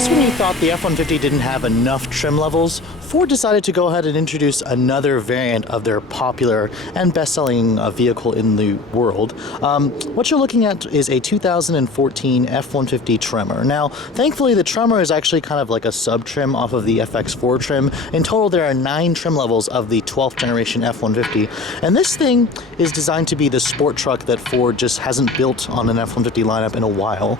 Just when you thought the F-150 didn't have enough trim levels, Ford decided to go ahead and introduce another variant of their popular and best-selling vehicle in the world. What you're looking at is a 2014 F-150 Tremor. Now, thankfully, the Tremor is actually kind of like a sub-trim off of the FX4 trim. In total, there are 9 trim levels of the 12th generation F-150, and this thing is designed to be the sport truck that Ford just hasn't built on an F-150 lineup in a while.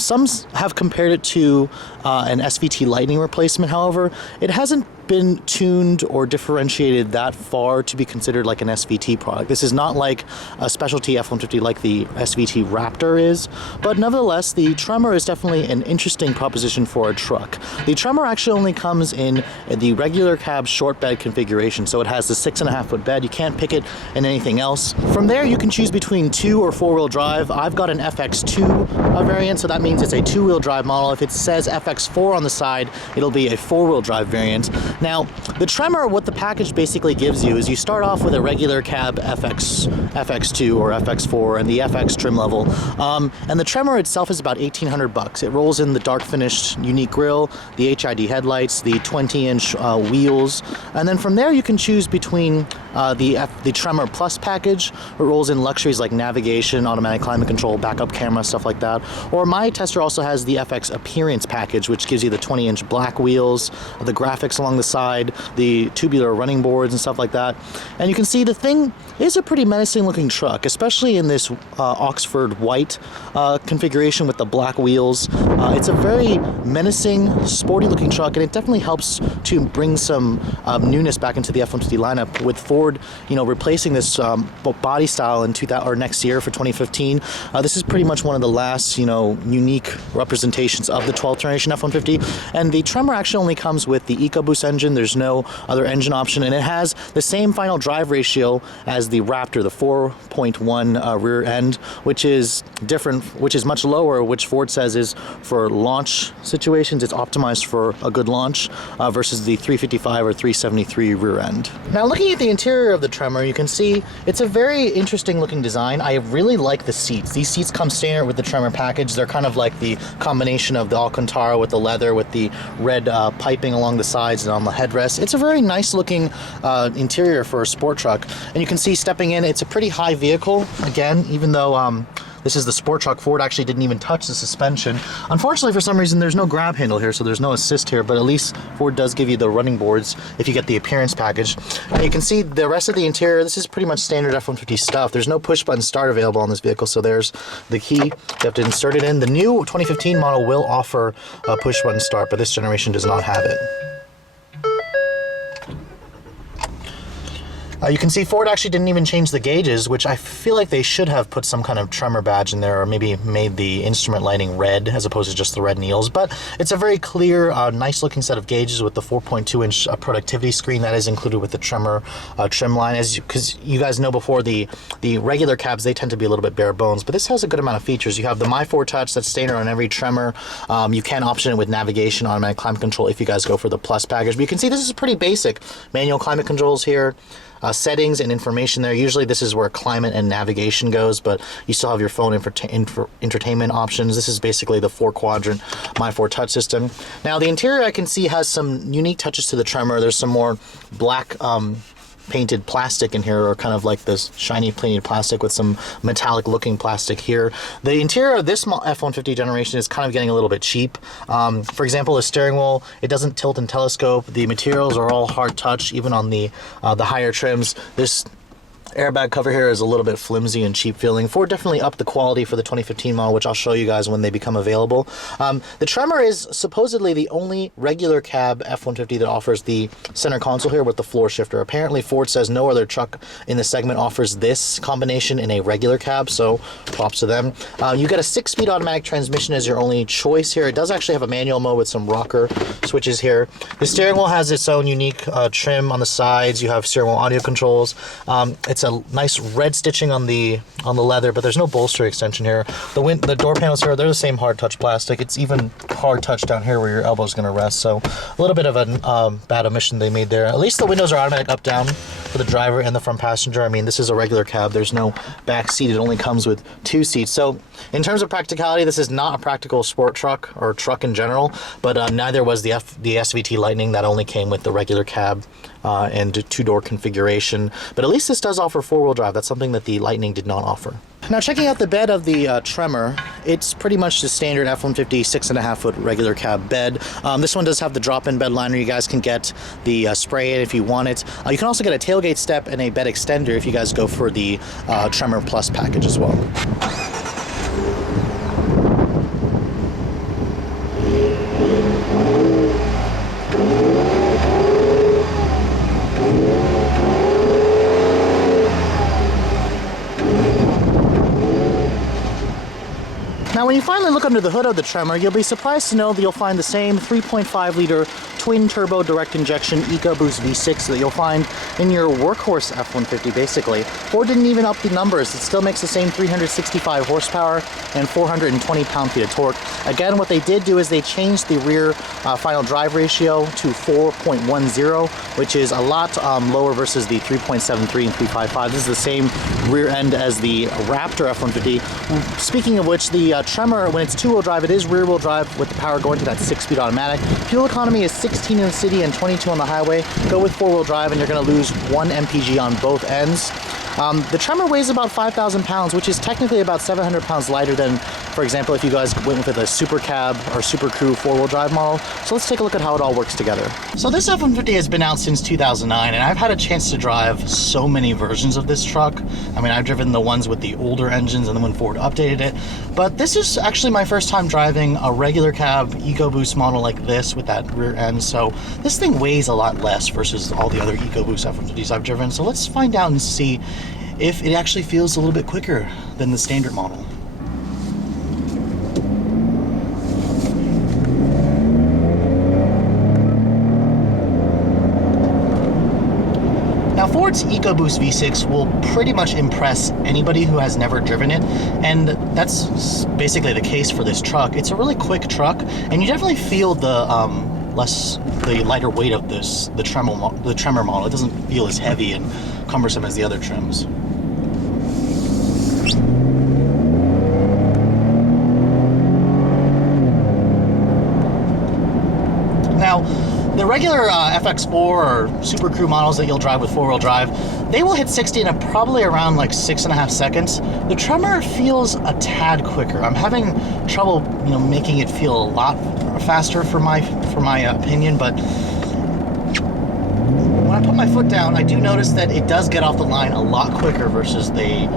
Some have compared it to an SVT Lightning replacement. However, it hasn't been tuned or differentiated that far to be considered like an SVT product. This is not like a specialty F-150 like the SVT Raptor is, but nevertheless, the Tremor is definitely an interesting proposition for a truck. The Tremor actually only comes in the regular cab short bed configuration, so it has the 6.5-foot bed. You can't pick it in anything else. From there, you can choose between 2 or 4-wheel drive. I've got an FX2 variant, so that means it's a 2-wheel drive model. If it says FX4 on the side, it'll be a 4-wheel drive variant. Now, the Tremor, what the package basically gives you is you start off with a regular cab FX2 or FX4 and the FX trim level. And the Tremor itself is about $1,800. It rolls in the dark finished unique grille, the HID headlights, the 20-inch wheels, and then from there you can choose between the Tremor Plus package. It rolls in luxuries like navigation, automatic climate control, backup camera, stuff like that. Or my tester also has the FX Appearance package, which gives you the 20-inch black wheels, the graphics along the side, the tubular running boards and stuff like that. And you can see the thing is a pretty menacing looking truck, especially in this Oxford white configuration with the black wheels. It's a very menacing, sporty looking truck, and it definitely helps to bring some newness back into the F-150 lineup with Ford, replacing this body style in next year for 2015. This is pretty much one of the last, unique representations of the 12th generation F-150. And the Tremor actually only comes with the Ecoboost engine. There's no other engine option, and it has the same final drive ratio as the Raptor, the 4.1 rear end, which is different, which is much lower, which Ford says is for launch situations. It's optimized for a good launch versus the 355 or 373 rear end. Now, looking at the interior of the Tremor, you can see it's a very interesting looking design. I really like the seats. These seats come standard with the Tremor package. They're kind of like the combination of the Alcantara with the leather with the red piping along the sides and on the headrest. It's a very nice looking interior for a sport truck, and you can see stepping in, it's a pretty high vehicle. Again, even though this is the sport truck, Ford actually didn't even touch the suspension. Unfortunately, for some reason, there's no grab handle here, so there's no assist here, but at least Ford does give you the running boards if you get the Appearance package. And you can see the rest of the interior. This is pretty much standard F-150 stuff. There's no push-button start available on this vehicle, so there's the key. You have to insert it in. The new 2015 model will offer a push-button start, but this generation does not have it. You can see Ford actually didn't even change the gauges, which I feel like they should have put some kind of Tremor badge in there, or maybe made the instrument lighting red as opposed to just the red needles. But it's a very clear, nice looking set of gauges with the 4.2-inch productivity screen that is included with the Tremor trim line. Because you guys know before, the regular cabs, they tend to be a little bit bare bones, but this has a good amount of features. You have the My 4 Touch that's standard on every Tremor. You can option it with navigation, automatic climate control if you guys go for the Plus package. But you can see this is pretty basic. Manual climate controls here. Settings and information there. Usually this is where climate and navigation goes, but you still have your phone entertainment options. This is basically the 4-quadrant My 4 Touch system. Now, the interior I can see has some unique touches to the Tremor. There's some more black painted plastic in here, or kind of like this shiny painted plastic with some metallic looking plastic here. The interior of this F-150 generation is kind of getting a little bit cheap. For example, the steering wheel, it doesn't tilt and telescope. The materials are all hard touch, even on the higher trims. This airbag cover here is a little bit flimsy and cheap feeling. Ford definitely upped the quality for the 2015 model, which I'll show you guys when they become available. The Tremor is supposedly the only regular cab F-150 that offers the center console here with the floor shifter. Apparently Ford says no other truck in the segment offers this combination in a regular cab, so props to them. You get a 6-speed automatic transmission as your only choice here. It does actually have a manual mode with some rocker switches here. The steering wheel has its own unique trim on the sides. You have steering wheel audio controls. It's It's a nice red stitching on the leather, but there's no bolster extension here. The door panels here, they're the same hard touch plastic. It's even hard touch down here where your elbow is going to rest. So a little bit of a bad omission they made there. At least the windows are automatic up down for the driver and the front passenger. I mean, this is a regular cab. There's no back seat. It only comes with 2 seats. So in terms of practicality, this is not a practical sport truck or truck in general, but neither was the SVT Lightning that only came with the regular cab and 2-door configuration. But at least this does offer 4-wheel drive. That's something that the Lightning did not offer. Now, checking out the bed of the Tremor, it's pretty much the standard F-150 6.5-foot regular cab bed. This one does have the drop-in bed liner. You guys can get the spray if you want it. You can also get a tailgate step and a bed extender if you guys go for the Tremor Plus package as well. Now, when you finally look under the hood of the Tremor, you'll be surprised to know that you'll find the same 3.5-liter twin-turbo direct injection Ecoboost V6 that you'll find in your workhorse F-150, basically. Ford didn't even up the numbers. It still makes the same 365 horsepower and 420 pound-feet of torque. Again, what they did do is they changed the rear final drive ratio to 4.10, which is a lot lower versus the 3.73 and 3.55. This is the same rear end as the Raptor F-150. Speaking of which, the Tremor, when it's 2-wheel drive, it is rear-wheel drive with the power going to that 6-speed automatic. Fuel economy is 16 in the city and 22 on the highway. Go with 4-wheel drive and you're going to lose 1 mpg on both ends. The Tremor weighs about 5,000 pounds, which is technically about 700 pounds lighter than, for example, if you guys went with a Super Cab or Super Crew 4-wheel drive model. So let's take a look at how it all works together. So this F-150 has been out since 2009, and I've had a chance to drive so many versions of this truck. I mean, I've driven the ones with the older engines and then when Ford updated it. But this is actually my first time driving a regular cab Ecoboost model like this with that rear end. So this thing weighs a lot less versus all the other Ecoboost F-150s I've driven. So let's find out and see if it actually feels a little bit quicker than the standard model. Now, Ford's Ecoboost V6 will pretty much impress anybody who has never driven it, and that's basically the case for this truck. It's a really quick truck, and you definitely feel the lighter weight of the Tremor model. It doesn't feel as heavy and cumbersome as the other trims. Now, the regular FX4 or Super Crew models that you'll drive with 4-wheel drive, they will hit 60 in probably around like 6.5 seconds. The Tremor feels a tad quicker. I'm having trouble, making it feel a lot faster for my opinion, but when I put my foot down, I do notice that it does get off the line a lot quicker versus the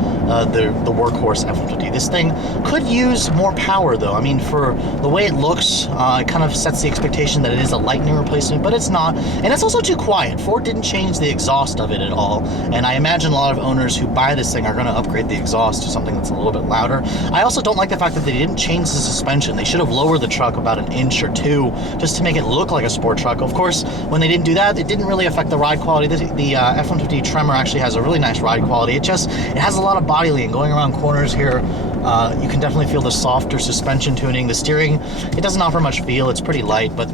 workhorse F-150. This thing could use more power, though. I mean, for the way it looks, it kind of sets the expectation that it is a Lightning replacement, but it's not. And it's also too quiet. Ford didn't change the exhaust of it at all, and I imagine a lot of owners who buy this thing are going to upgrade the exhaust to something that's a little bit louder. I also don't like the fact that they didn't change the suspension. They should have lowered the truck about 1 inch or 2 just to make it look like a sport truck. Of course, when they didn't do that, it didn't really affect the ride quality. The F-150 Tremor actually has a really nice ride quality. It has a lot of body lean. Going around corners here, you can definitely feel the softer suspension tuning. The steering, it doesn't offer much feel. It's pretty light, but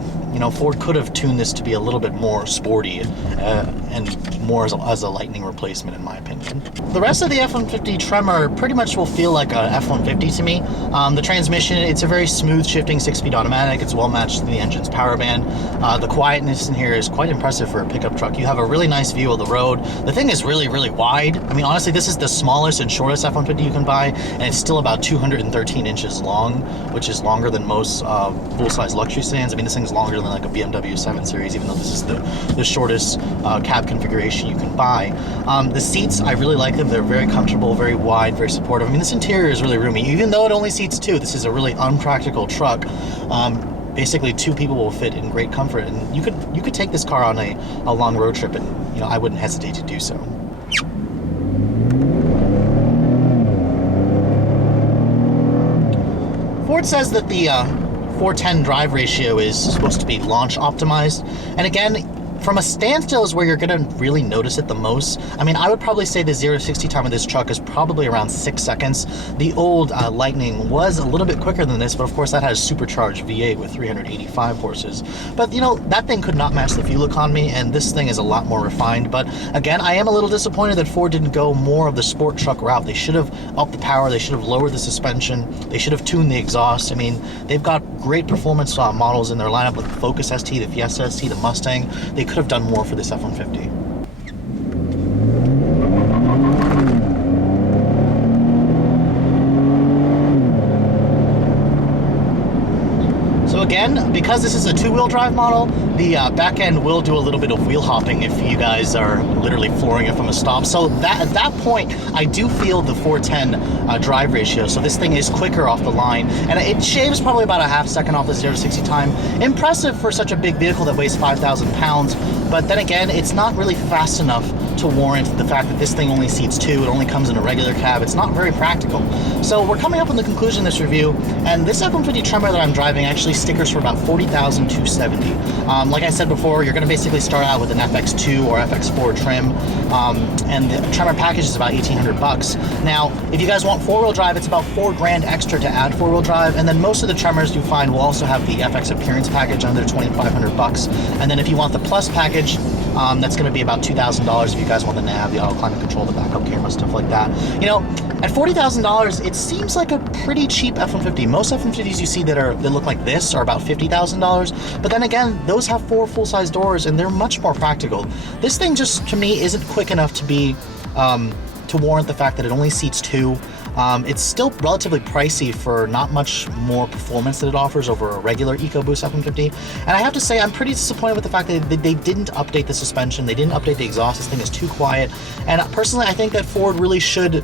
Ford could have tuned this to be a little bit more sporty and more as a Lightning replacement, in my opinion. The rest of the F-150 Tremor pretty much will feel like a F-150 to me. The transmission, it's a very smooth shifting 6-speed automatic. It's well matched to the engine's power band. The quietness in here is quite impressive for a pickup truck. You have a really nice view of the road. The thing is really, really wide. I mean, honestly, this is the smallest and shortest F-150 you can buy, and it's still about 213 inches long, which is longer than most full-size luxury sedans. I mean, this thing's longer than like a BMW 7 Series, even though this is the shortest cab configuration you can buy. The seats, I really like them. They're very comfortable, very wide, very supportive. I mean, this interior is really roomy. Even though it only seats 2, this is a really unpractical truck. Basically, 2 people will fit in great comfort, and you could take this car on a long road trip, and I wouldn't hesitate to do so. Ford says that the 410 drive ratio is supposed to be launch optimized, and again, From a standstill is where you're going to really notice it the most. I mean, I would probably say the 0 to 60 time of this truck is probably around 6 seconds. The old Lightning was a little bit quicker than this, but of course that has supercharged V8 with 385 horses. But you know, that thing could not match the fuel economy, and this thing is a lot more refined. But again, I am a little disappointed that Ford didn't go more of the sport truck route. They should have upped the power, they should have lowered the suspension, they should have tuned the exhaust. I mean, they've got great performance models in their lineup with the Focus ST, the Fiesta ST, the Mustang. They could have done more for this F-150. Again, because this is a two-wheel drive model, the back end will do a little bit of wheel hopping if you guys are literally flooring it from a stop. So that at that point, I do feel the 410 drive ratio. So this thing is quicker off the line, and it shaves probably about a half second off the 0 to 60 time. Impressive for such a big vehicle that weighs 5,000 pounds, but then again, it's not really fast enough to warrant the fact that this thing only seats 2. It only comes in a regular cab. It's not very practical. So we're coming up on the conclusion of this review, and this F-150 Tremor that I'm driving actually stickers for about $40,270. Like I said before, you're going to basically start out with an FX2 or FX4 trim, and the Tremor package is about $1,800. Now, if you guys want four-wheel drive, it's about $4 grand extra to add four-wheel drive, and then most of the Tremors you find will also have the FX Appearance package under $2,500. And then if you want the Plus package, that's going to be about $2,000 if you guys want the nav, the auto climate control, the backup camera, stuff like that. You know, at $40,000, it seems like a pretty cheap F-150. Most F-150s you see that look like this are about $50,000, but then again, those have 4 full-size doors and they're much more practical. This thing just, to me, isn't quick enough to be to warrant the fact that it only seats 2. It's still relatively pricey for not much more performance that it offers over a regular Ecoboost F-150. And I have to say, I'm pretty disappointed with the fact that they didn't update the suspension, they didn't update the exhaust. This thing is too quiet. And personally, I think that Ford really should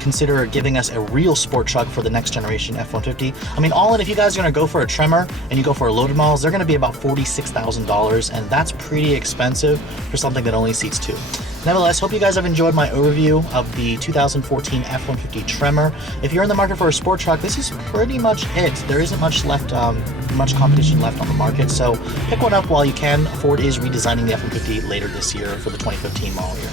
consider giving us a real sport truck for the next generation F-150. I mean, all in, if you guys are going to go for a Tremor and you go for a loaded models, they're going to be about $46,000, and that's pretty expensive for something that only seats 2. Nevertheless, hope you guys have enjoyed my overview of the 2014 F-150 Tremor. If you're in the market for a sport truck, this is pretty much it. There isn't much left, much competition left on the market, so pick one up while you can. Ford is redesigning the F-150 later this year for the 2015 model year.